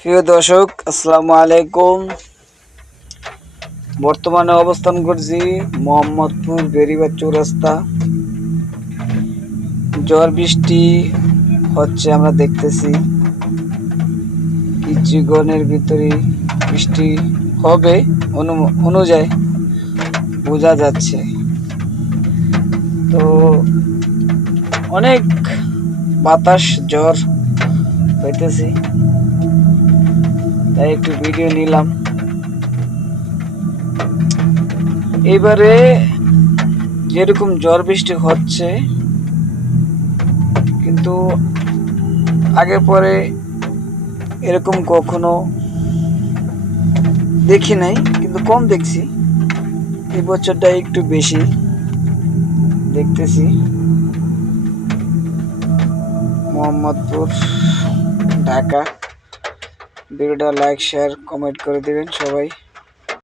প্রিয় দর্শক, আসসালামু আলাইকুম। বর্তমানে অবস্থান করছি মোহাম্মদপুর বেরিবাদ চৌরাস্তা। ঝড় বৃষ্টি হচ্ছে, আমরা দেখতেছি কিছুক্ষণের ভিতরে বৃষ্টি হবে অনুযায়ী বোঝা যাচ্ছে। তো অনেক বাতাস ঝড় হইতেছি, তাই একটু ভিডিও নিলাম। এবারে যেরকম ঝড় বৃষ্টি হচ্ছে, কিন্তু আগে পরে এরকম কখনো দেখি নাই, কিন্তু কম দেখছি। এই বছরটা একটু বেশি দেখতেছি। মোহাম্মদপুর, ঢাকা। ভিডিওটা লাইক, শেয়ার, কমেন্ট করে দিবেন সবাই।